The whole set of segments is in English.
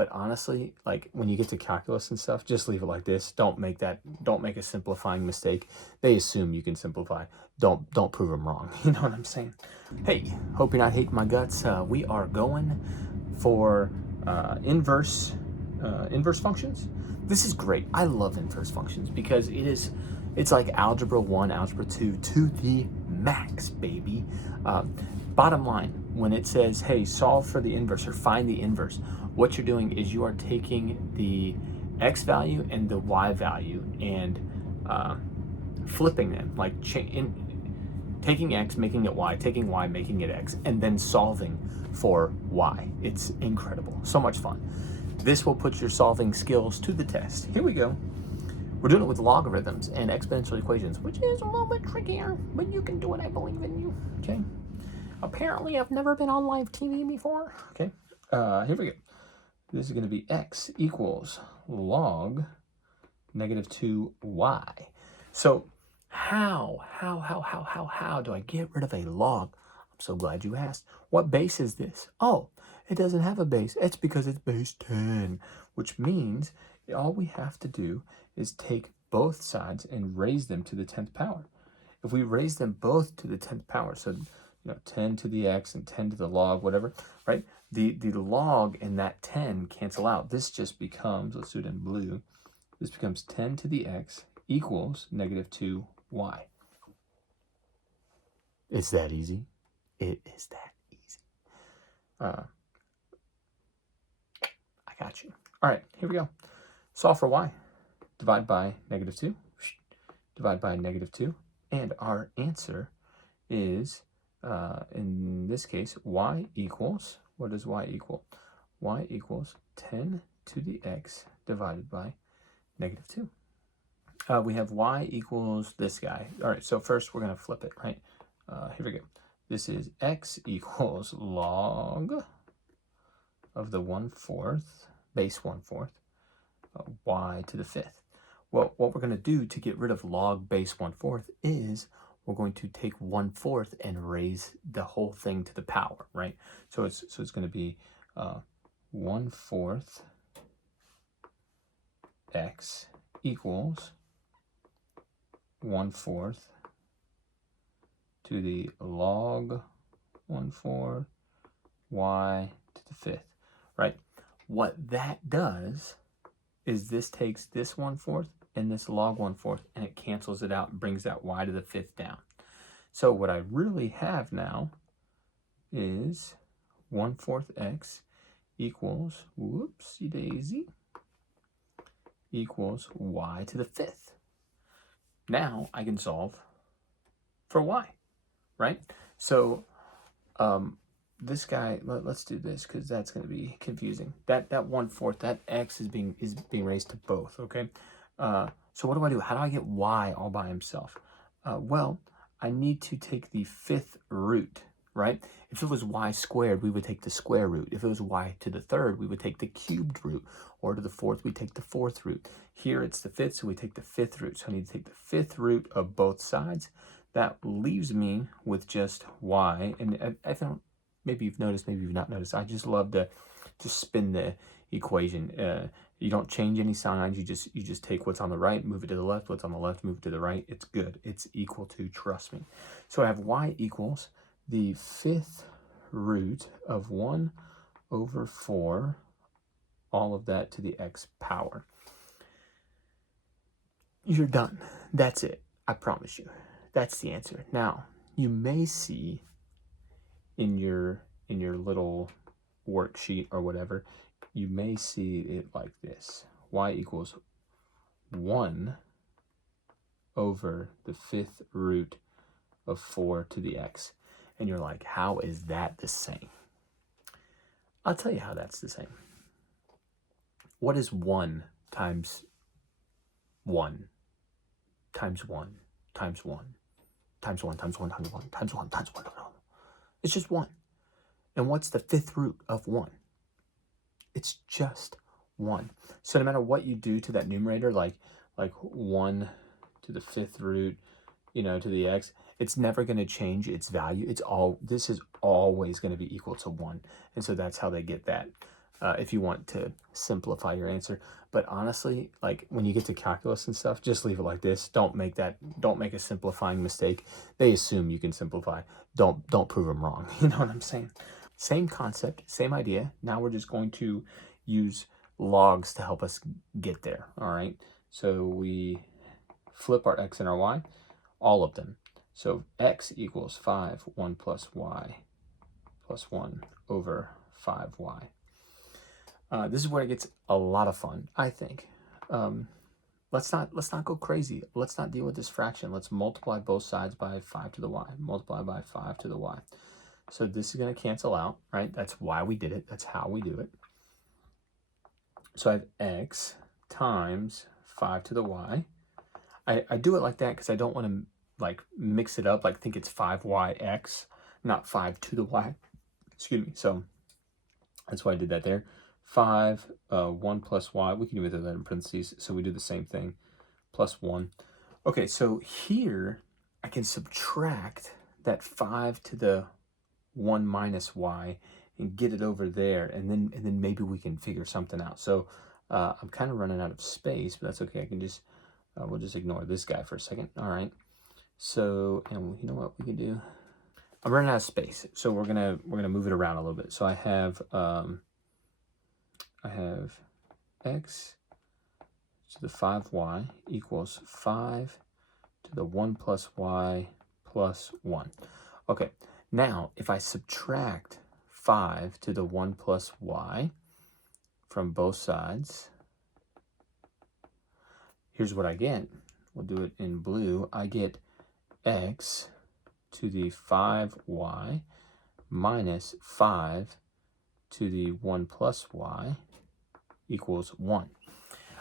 But honestly, like when you get to calculus and stuff, just leave it like this. Don't make a simplifying mistake. They assume you can simplify. Don't prove them wrong. You know what I'm saying? Hey, hope you're not hating my guts. We are going for inverse functions. This is great. I love inverse functions because it's like algebra 1, algebra 2 to the max, baby. Bottom line, when it says, hey, solve for the inverse or find the inverse, what you're doing is you are taking the x value and the y value and flipping them, like taking x, making it y, taking y, making it x, and then solving for y. It's incredible. So much fun. This will put your solving skills to the test. Here we go. We're doing it with logarithms and exponential equations, which is a little bit trickier, but you can do it. I believe in you. Okay. Apparently, I've never been on live TV before. Okay. Here we go. This is going to be x equals log negative 2y. So how do I get rid of a log? I'm so glad you asked. What base is this? Oh, it doesn't have a base. It's because it's base 10, which means all we have to do is take both sides and raise them to the 10th power. If we raise them both to the 10th power, so 10 to the x and 10 to the log, whatever, right? The log and that 10 cancel out. This just becomes, let's do it in blue, this becomes 10 to the x equals negative 2y. It's that easy. It is that easy. I got you. All right, here we go. Solve for y. Divide by negative 2. Divide by negative 2. And our answer is, in this case, y equals, what does y equal? Y equals 10 to the x divided by negative 2. We have y equals this guy. All right, so first we're going to flip it, right? Here we go. This is x equals log of the 1/4, base 1/4, y to the 5th. Well, what we're going to do to get rid of log base 1/4 is we're going to take 1/4 and raise the whole thing to the power, right? So it's going to be 1/4 x equals 1/4 to the log 1/4 y to the 5th, right? What that does is this takes this 1/4 and this log 1/4 and it cancels it out and brings that y to the 5th down. So what I really have now is 1/4 x equals, whoopsie daisy, equals y to the 5th. Now I can solve for y, right? So this guy, let's do this because that's going to be confusing. That 1/4, that x is being raised to both, okay? So what do? How do I get y all by himself? Well, I need to take the 5th root, right? If it was y squared, we would take the square root. If it was y to the 3rd, we would take the cubed root. Or to the 4th, we take the 4th root. Here it's the 5th, so we take the 5th root. So I need to take the 5th root of both sides. That leaves me with just y. And I don't, maybe you've noticed, maybe you've not noticed. I just love to spin the equation. You don't change any signs. You just take what's on the right, move it to the left. What's on the left, move it to the right. It's good. It's equal to, trust me. So I have y equals the 5th root of 1/4, all of that to the x power. You're done. That's it. I promise you. That's the answer. Now, you may see in your little worksheet or whatever, you may see it like this. Y equals 1/5 root of 4 to the x. And you're like, how is that the same? I'll tell you how that's the same. What is 1 times 1 times 1 times 1 times 1 times 1 times 1 times 1 times 1 times 1? It's just 1. And what's the 5th root of 1? It's just 1. So no matter what you do to that numerator, like 1 to the 5th root, to the x, it's never going to change its value. This is always going to be equal to 1. And so that's how they get that. if you want to simplify your answer. But honestly, like when you get to calculus and stuff, just leave it like this. Don't make a simplifying mistake. They assume you can simplify. Don't prove them wrong. You know what I'm saying? Same concept, same idea. Now we're just going to use logs to help us get there. All right. So we flip our x and our y, all of them. So x equals 5, 1 plus y plus 1 over 5y. This is where it gets a lot of fun, I think. Let's not go crazy. Let's not deal with this fraction. Let's multiply both sides by 5 to the y. Multiply by 5 to the y. So this is going to cancel out, right? That's why we did it. That's how we do it. So I have x times 5 to the y. I do it like that because I don't want to like mix it up, like think it's 5yx, not 5 to the y. Excuse me. So that's why I did that there. 5, 1 plus y. We can even do that in parentheses. So we do the same thing. Plus 1. Okay, so here I can subtract that 5 to the 1 minus y and get it over there, and then maybe we can figure something out. So I'm kind of running out of space, but that's okay. I can just we'll just ignore this guy for a second. All right. So, and you know what we can do? I'm running out of space, so we're gonna move it around a little bit. So I have x to the 5y equals 5 to the 1 plus y plus 1. Okay, now if I subtract 5 to the 1 plus y from both sides, here's what I get. We'll do it in blue. I get x to the 5y minus 5 to the 1 plus y equals 1.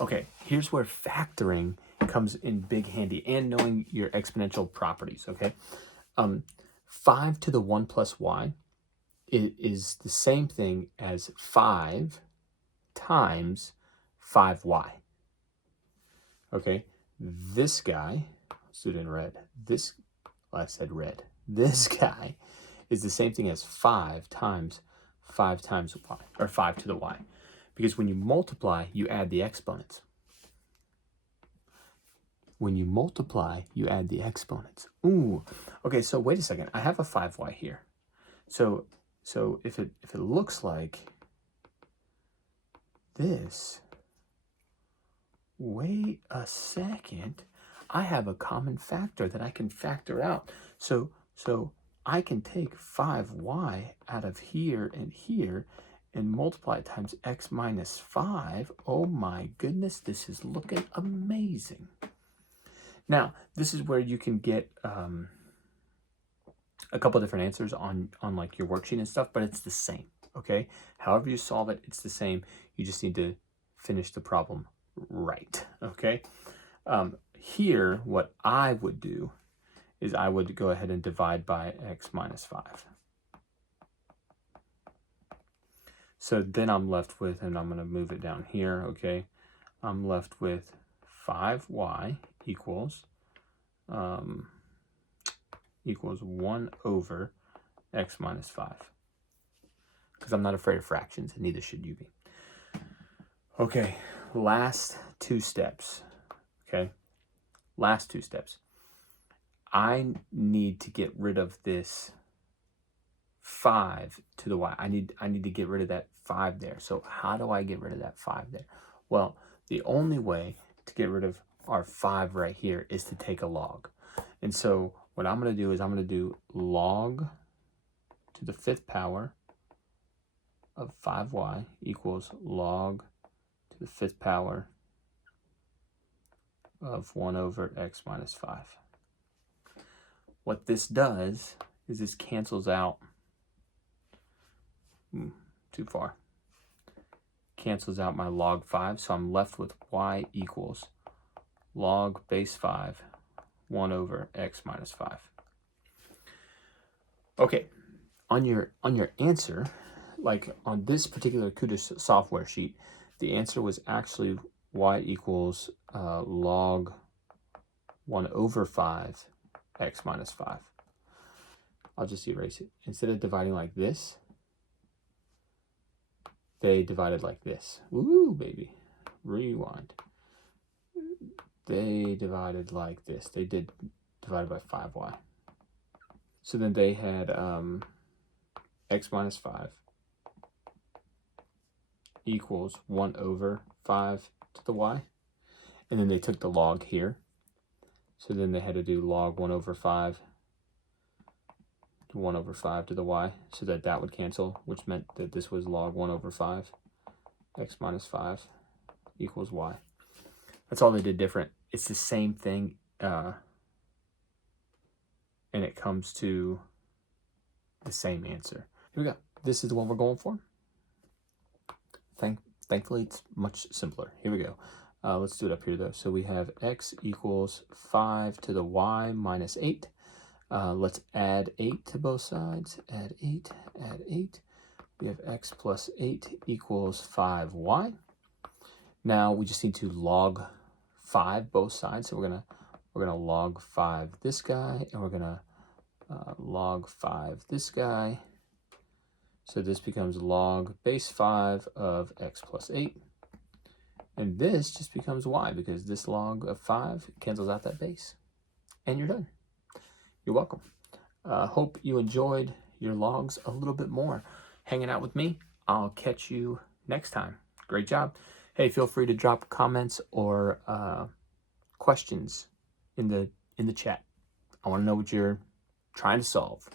Okay, here's where factoring comes in big handy, and knowing your exponential properties, okay? 5 to the 1 plus y is the same thing as 5 times 5y. Okay, this guy, let's do it in red. I said red. This guy is the same thing as 5 times y, or 5 to the y. Because when you multiply, you add the exponents. When you multiply, you add the exponents. Ooh, okay, so wait a second. I have a 5y here. So if it looks like this, wait a second. I have a common factor that I can factor out. So I can take 5y out of here and multiply it times x minus 5. Oh my goodness, this is looking amazing. Now, this is where you can get a couple different answers on like your worksheet and stuff, but it's the same, okay? However you solve it, it's the same. You just need to finish the problem right, okay? Here, what I would do is I would go ahead and divide by x minus 5. So then I'm left with, and I'm going to move it down here, okay? I'm left with 5y equals 1 over x minus 5. Because I'm not afraid of fractions, and neither should you be. Okay, last two steps, okay? Last two steps. I need to get rid of this 5 to the y. I need to get rid of that 5 there. So how do I get rid of that 5 there? Well, the only way to get rid of our 5 right here is to take a log. And so what I'm going to do is I'm going to do log to the 5th power of 5y equals log to the 5th power of 1 over x minus 5. What this does is this cancels out, too far, cancels out my log 5, so I'm left with y equals log base 5, 1 over x minus 5. Okay, on your answer, like on this particular CUDA software sheet, the answer was actually y equals log 1 over 5 x minus 5. I'll just erase it. Instead of dividing like this, they divided like this. Woo, baby. Rewind. They divided like this. They did divided by 5y. So then they had x minus 5 equals 1 over 5 to the y. And then they took the log here. So then they had to do log 1 over 5 to 1 over 5 to the y, so that that would cancel, which meant that this was log 1 over 5. X minus 5 equals y. That's all they did different. It's the same thing, and it comes to the same answer. Here we go. This is the one we're going for. Thankfully, it's much simpler. Here we go. Let's do it up here, though. So we have x equals 5 to the y minus 8. Let's add 8 to both sides. Add 8, add 8. We have x plus 8 equals 5y. Now we just need to log 5 both sides. So we're gonna log 5 this guy, and we're gonna log 5 this guy. So this becomes log base 5 of x plus 8. And this just becomes y, because this log of 5 cancels out that base. And you're done. You're welcome. Hope you enjoyed your logs a little bit more. Hanging out with me. I'll catch you next time. Great job. Hey, feel free to drop comments or questions in the chat. I want to know what you're trying to solve.